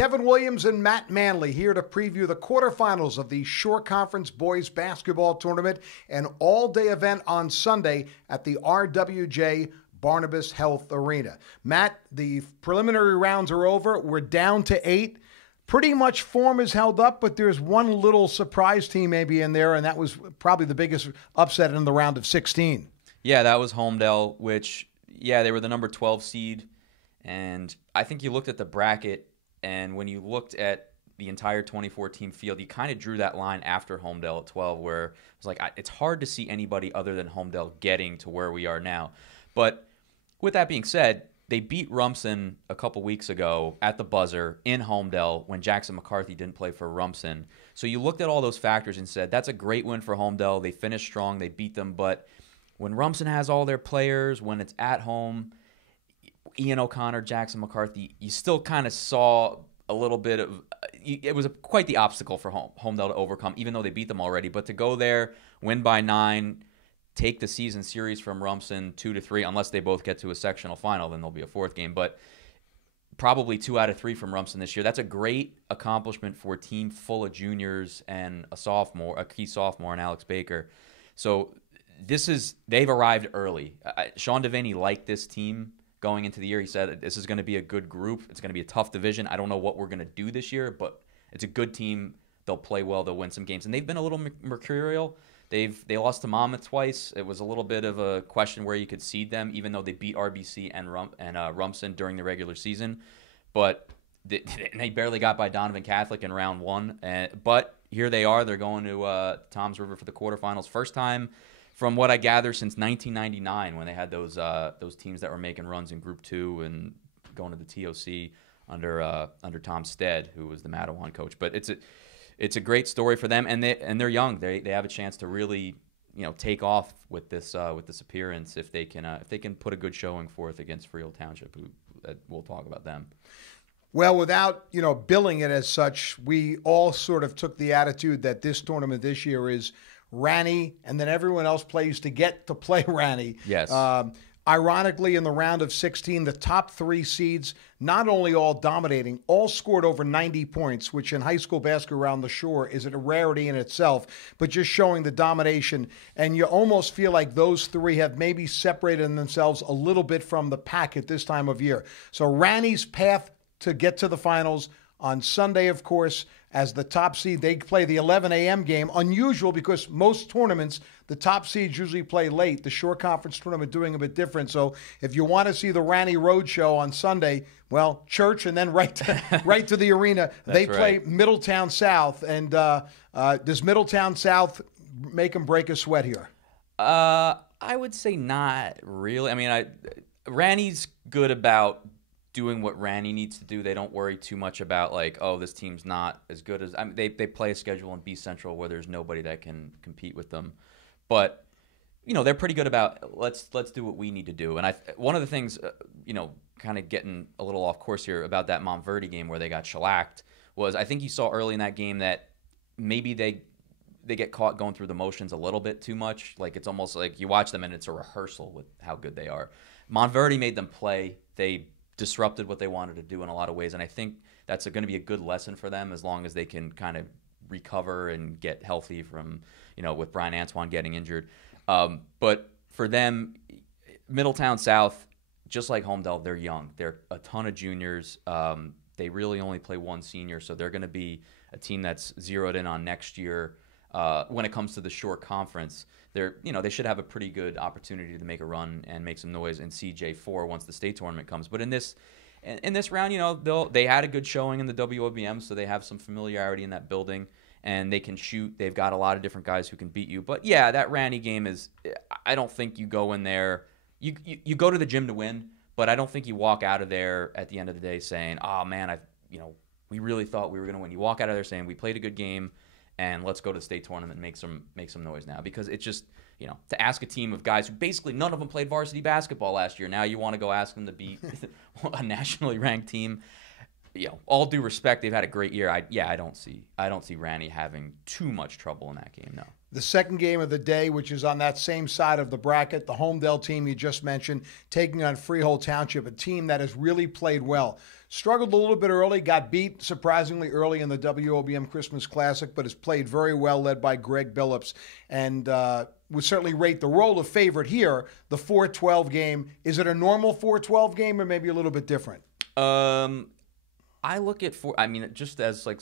Kevin Williams and Matt Manley here to preview the quarterfinals of the Shore Conference Boys Basketball Tournament, an all-day event on Sunday at the RWJ Barnabas Health Arena. Matt, the preliminary rounds are over. We're down to 8. Pretty much form is held up, but there's one little surprise team maybe in there, and that was probably the biggest upset in the round of 16. Yeah, that was Holmdel, which, yeah, they were the number 12 seed. And I think you looked at the bracket, and when you looked at the entire 24-team field, you kind of drew that line after Holmdel at 12, where it was like, it's hard to see anybody other than Holmdel getting to where we are now. But with that being said, they beat Rumson a couple weeks ago at the buzzer in Holmdel when Jackson McCarthy didn't play for Rumson. So you looked at all those factors and said, that's a great win for Holmdel. They finished strong. They beat them. But when Rumson has all their players, when it's at home, Ian O'Connor, Jackson McCarthy, you still kind of saw a little bit of it was quite the obstacle for Holmdel to overcome, even though they beat them already. But to go there, win by 9, take the season series from Rumson 2-3, unless they both get to a sectional final, then there'll be a fourth game. But probably 2 out of 3 from Rumson this year. That's a great accomplishment for a team full of juniors and a key sophomore, and Alex Baker. So they've arrived early. Sean Devaney liked this team going into the year. He said this is going to be a good group. It's going to be a tough division. I don't know what we're going to do this year, but it's a good team. They'll play well. They'll win some games. And they've been a little mercurial. They lost to Monmouth twice. It was a little bit of a question where you could seed them, even though they beat RBC and Rumson during the regular season. But they barely got by Donovan Catholic in round 1. But here they are. They're going to Toms River for the quarterfinals. First time, from what I gather, since 1999, when they had those teams that were making runs in Group 2 and going to the TOC under Tom Stead, who was the Mattawan coach. But it's a great story for them, and they're young. They have a chance to really take off with this appearance if they can put a good showing forth against Freehold Township. We'll talk about them. Well, without billing it as such, we all sort of took the attitude that this tournament this year is Ranney, and then everyone else plays to get to play Ranney. Yes. Ironically, in the round of 16, the top 3 seeds, not only all dominating, all scored over 90 points, which in high school basketball around the Shore is a rarity in itself, but just showing the domination. And you almost feel like those 3 have maybe separated themselves a little bit from the pack at this time of year. So Ranney's path to get to the finals on Sunday, of course, as the top seed. They play the 11 a.m. game. Unusual because most tournaments, the top seeds usually play late. The Shore Conference tournament doing a bit different. So if you want to see the Ranney Road Show on Sunday, well, church and then right to the arena. They play right. Middletown South. And does Middletown South make them break a sweat here? I would say not really. I mean, Ranney's good about doing what Ranney needs to do. They don't worry too much about this team's not as good as. I mean, they play a schedule in B Central where there's nobody that can compete with them, but they're pretty good about let's do what we need to do. And one of the things kind of getting a little off course here about that Montverde game where they got shellacked was I think you saw early in that game that maybe they get caught going through the motions a little bit too much. Like it's almost like you watch them and it's a rehearsal with how good they are. Montverde made them play. They disrupted what they wanted to do in a lot of ways, and I think that's going to be a good lesson for them as long as they can kind of recover and get healthy from with Brian Antoine getting injured. But for them, Middletown South, just like Holmdel, they're young. They're a ton of juniors. They really only play one senior, so they're going to be a team that's zeroed in on next year. When it comes to the Shore Conference, they should have a pretty good opportunity to make a run and make some noise in CJ4 once the state tournament comes. But in this round, they had a good showing in the WOBM, so they have some familiarity in that building, and they can shoot. They've got a lot of different guys who can beat you. But yeah, that Ranney game is. I don't think you go in there. You go to the gym to win, but I don't think you walk out of there at the end of the day saying, "Oh man, we really thought we were going to win." You walk out of there saying, "We played a good game. And let's go to the state tournament and make some noise now." Because it's just, to ask a team of guys who basically none of them played varsity basketball last year, now you want to go ask them to beat a nationally ranked team. All due respect, they've had a great year. I don't see Ranney having too much trouble in that game, no. The second game of the day, which is on that same side of the bracket, the Holmdel team you just mentioned, taking on Freehold Township, a team that has really played well. Struggled a little bit early, got beat surprisingly early in the WOBM Christmas Classic, but has played very well, led by Greg Billups, and would certainly rate the role of favorite here, the 4-12 game. Is it a normal 4-12 game or maybe a little bit different? I look at just as like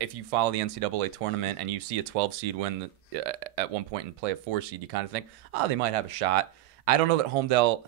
if you follow the NCAA tournament and you see a 12 seed win at one point and play a 4 seed, you kind of think, oh, they might have a shot. I don't know that Holmdel.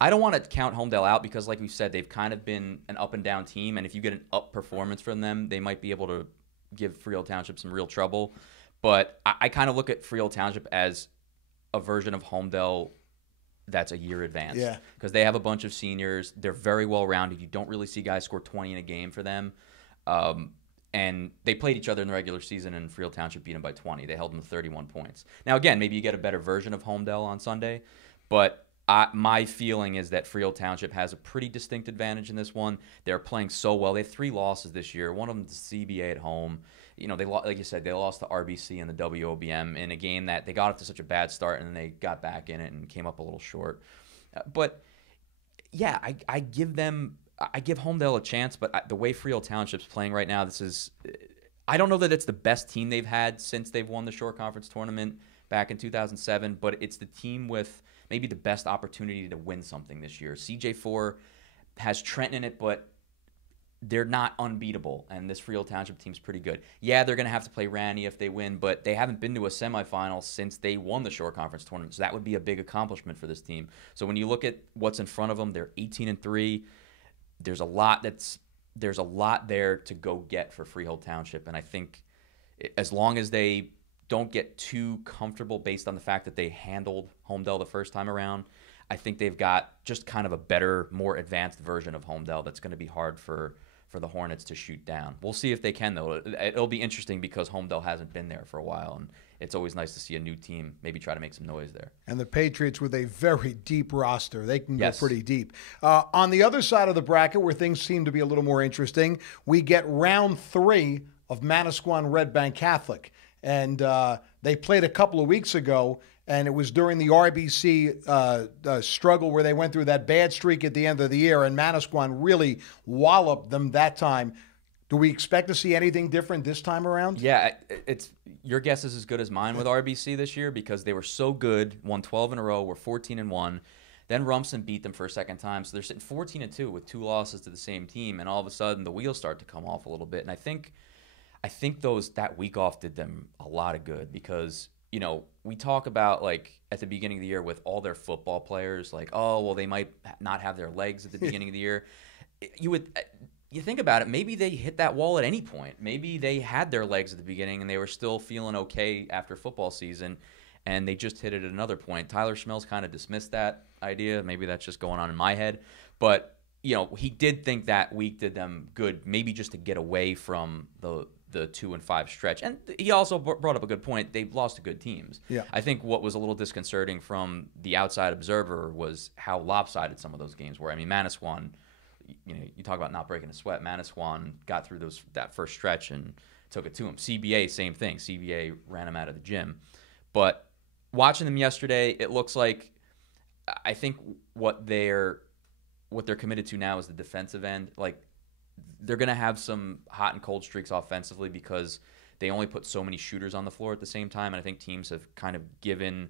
I don't want to count Holmdel out because, like we said, they've kind of been an up and down team, and if you get an up performance from them, they might be able to give Freehold Township some real trouble. But I kind of look at Freehold Township as a version of Holmdel that's a year advanced. Yeah. Because they have a bunch of seniors. They're very well-rounded. You don't really see guys score 20 in a game for them. And they played each other in the regular season, and Freehold Township beat them by 20. They held them to 31 points. Now, again, maybe you get a better version of Holmdel on Sunday, but my feeling is that Freehold Township has a pretty distinct advantage in this one. They're playing so well. They have 3 losses this year. One of them is CBA at home. You know, like you said, they lost to RBC in the WOBM in a game that they got off to such a bad start, and then they got back in it and came up a little short. But yeah, I give Holmdel a chance. But the way Freehold Township's playing right now, I don't know that it's the best team they've had since they've won the Shore Conference tournament back in 2007. But it's the team with maybe the best opportunity to win something this year. CJ4 has Trenton in it, but they're not unbeatable, and this Freehold Township team's pretty good. Yeah, they're going to have to play Randy if they win, but they haven't been to a semifinal since they won the Shore Conference tournament, so that would be a big accomplishment for this team. So when you look at what's in front of them, they're 18-3. There's a lot there to go get for Freehold Township, and I think as long as they don't get too comfortable based on the fact that they handled Holmdel the first time around, I think they've got just kind of a better, more advanced version of Holmdel that's going to be hard for the Hornets to shoot down. We'll see if they can, though. It'll be interesting because Holmdel hasn't been there for a while, and it's always nice to see a new team maybe try to make some noise there. And the Patriots with a very deep roster. They can go pretty deep. On the other side of the bracket, where things seem to be a little more interesting, we get round 3 of Manasquan Red Bank Catholic. And they played a couple of weeks ago, and it was during the RBC struggle where they went through that bad streak at the end of the year, and Manasquan really walloped them that time. Do we expect to see anything different this time around? Yeah, your guess is as good as mine with RBC this year because they were so good, won 12 in a row, were 14-1. Then Rumson beat them for a second time, so they're sitting 14-2 with 2 losses to the same team, and all of a sudden the wheels start to come off a little bit. And I think that week off did them a lot of good because, you know, we talk about, like, at the beginning of the year with all their football players, like, oh, well, they might not have their legs at the beginning of the year. You think about it, maybe they hit that wall at any point. Maybe they had their legs at the beginning and they were still feeling okay after football season, and they just hit it at another point. Tyler Schmelz kind of dismissed that idea. Maybe that's just going on in my head. But, you know, he did think that week did them good, maybe just to get away from the 2-5 stretch. And he also brought up a good point. They've lost to good teams. Yeah. I think what was a little disconcerting from the outside observer was how lopsided some of those games were. I mean, Manasquan, you know, you talk about not breaking a sweat. Manasquan got through that first stretch and took it to him. CBA, same thing. CBA ran him out of the gym. But watching them yesterday, it looks like I think what they're committed to now is the defensive end. Like, they're going to have some hot and cold streaks offensively because they only put so many shooters on the floor at the same time. And I think teams have kind of given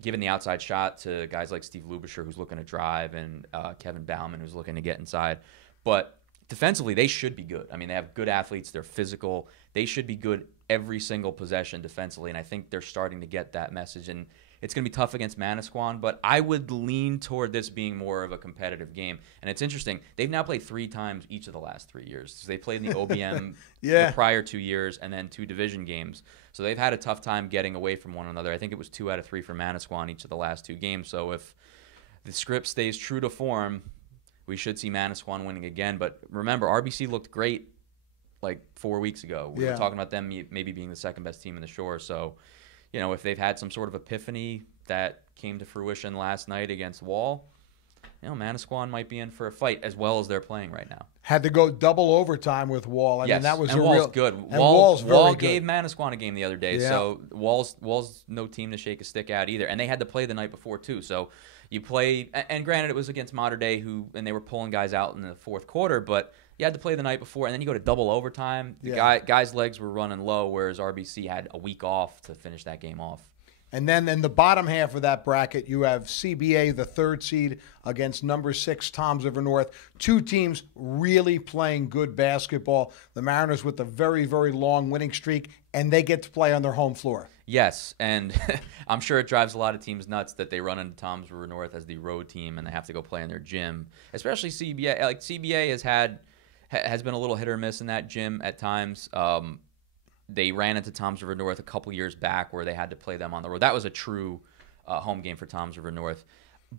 the outside shot to guys like Steve Lubisher, who's looking to drive, and Kevin Bauman, who's looking to get inside. But defensively, they should be good. I mean, they have good athletes. They're physical. They should be good every single possession defensively. And I think they're starting to get that message. And it's going to be tough against Manasquan, but I would lean toward this being more of a competitive game. And it's interesting. They've now played 3 times each of the last 3 years. So they played in the OBM the prior 2 years and then 2 division games. So they've had a tough time getting away from one another. I think it was 2 out of 3 for Manasquan each of the last 2 games. So if the script stays true to form, we should see Manasquan winning again. But remember, RBC looked great like 4 weeks ago. We were talking about them maybe being the second best team in the Shore. So, you know, if they've had some sort of epiphany that came to fruition last night against Wall, you know, Manasquan might be in for a fight as well as they're playing right now. Had to go double overtime with Wall. I Yes, mean, that was and a Wall's real good. And Wall's very Wall good. gave Manasquan a game the other day, Yeah. so Wall's no team to shake a stick at either. And they had to play the night before too. So you play, and granted it was against Mater Dei, and they were pulling guys out in the fourth quarter, but you had to play the night before, and then you go to double overtime. The guys' legs were running low, whereas RBC had a week off to finish that game off. And then in the bottom half of that bracket, you have CBA, the 3rd seed, against number 6, Toms River North. Two teams really playing good basketball. The Mariners with a very, very long winning streak, and they get to play on their home floor. Yes, and I'm sure it drives a lot of teams nuts that they run into Toms River North as the road team, and they have to go play in their gym. Especially CBA. Like CBA has been a little hit or miss in that gym at times. They ran into Toms River North a couple years back where they had to play them on the road. That was a true home game for Toms River North.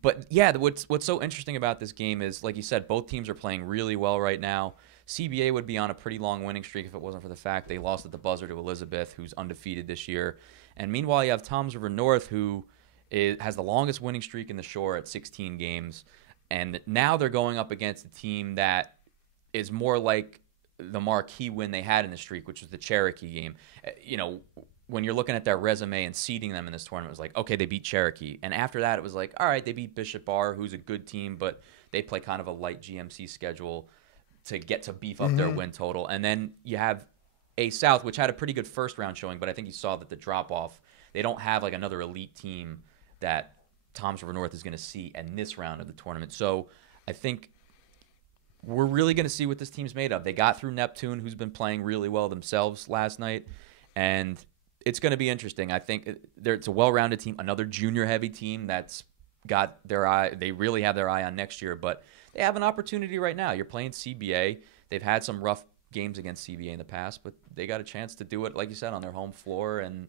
But yeah, what's so interesting about this game is, like you said, both teams are playing really well right now. CBA would be on a pretty long winning streak if it wasn't for the fact they lost at the buzzer to Elizabeth, who's undefeated this year. And meanwhile, you have Toms River North, who has the longest winning streak in the Shore at 16 games. And now they're going up against a team that is more like the marquee win they had in the streak, which was the Cherokee game. You know, when you're looking at their resume and seeding them in this tournament, it was like, okay, they beat Cherokee. And after that, it was like, all right, they beat Bishop Bar, who's a good team, but they play kind of a light GMC schedule to get to beef up their win total. And then you have A South, which had a pretty good first round showing, but I think you saw that the drop off, they don't have like another elite team that Toms River North is going to see in this round of the tournament. So I think we're really going to see what this team's made of. They got through Neptune, who's been playing really well themselves last night, and it's going to be interesting. I think it's a well-rounded team, another junior-heavy team that's got their eye. They really have their eye on next year, but they have an opportunity right now. You're playing CBA. They've had some rough games against CBA in the past, but they got a chance to do it, like you said, on their home floor, and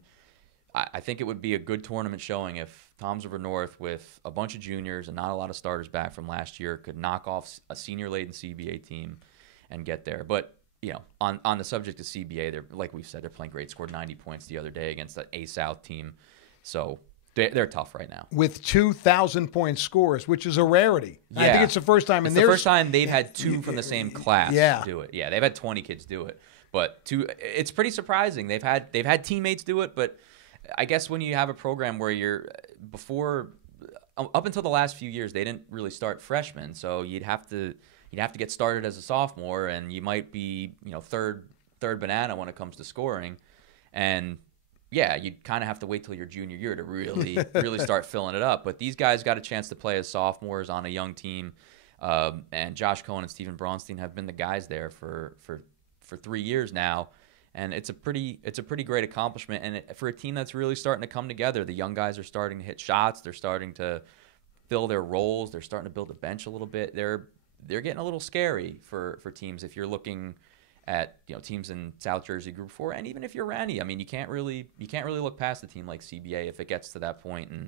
I think it would be a good tournament showing if Toms River North, with a bunch of juniors and not a lot of starters back from last year, could knock off a senior-laden CBA team and get there. But, you know, on the subject of CBA, they're, like we've said, they're playing great. Scored 90 points the other day against the A South team. So they're tough right now. With 2,000-point scores, which is a rarity. Yeah. I think it's the first time. It's the first time they've had two from the same class do it. Yeah, they've had 20 kids do it. But it's pretty surprising. They've had teammates do it, but I guess when you have a program where up until the last few years, they didn't really start freshmen, so you'd have to get started as a sophomore, and you might be, you know, third banana when it comes to scoring, and yeah, you'd kind of have to wait till your junior year to really start filling it up. But these guys got a chance to play as sophomores on a young team, and Josh Cohen and Stephen Braunstein have been the guys there for 3 years now. And it's a pretty great accomplishment. And for a team that's really starting to come together, the young guys are starting to hit shots. They're starting to fill their roles. They're starting to build a bench a little bit. They're getting a little scary for teams if you're looking at, you know, teams in South Jersey Group 4, and even if you're Rennie. I mean, you can't really look past a team like CBA if it gets to that point, and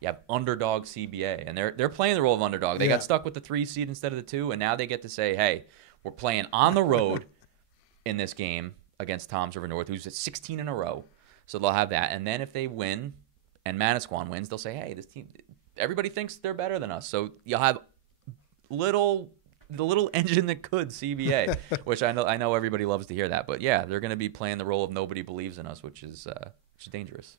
you have underdog CBA, and they're playing the role of underdog. They got stuck with the 3 seed instead of the 2, and now they get to say, hey, we're playing on the road in this game against Toms River North, who's at 16 in a row. So they'll have that. And then if they win and Manasquan wins, they'll say, hey, this team, everybody thinks they're better than us. So you'll have the little engine that could CBA, which I know everybody loves to hear that. But yeah, they're going to be playing the role of nobody believes in us, which is dangerous.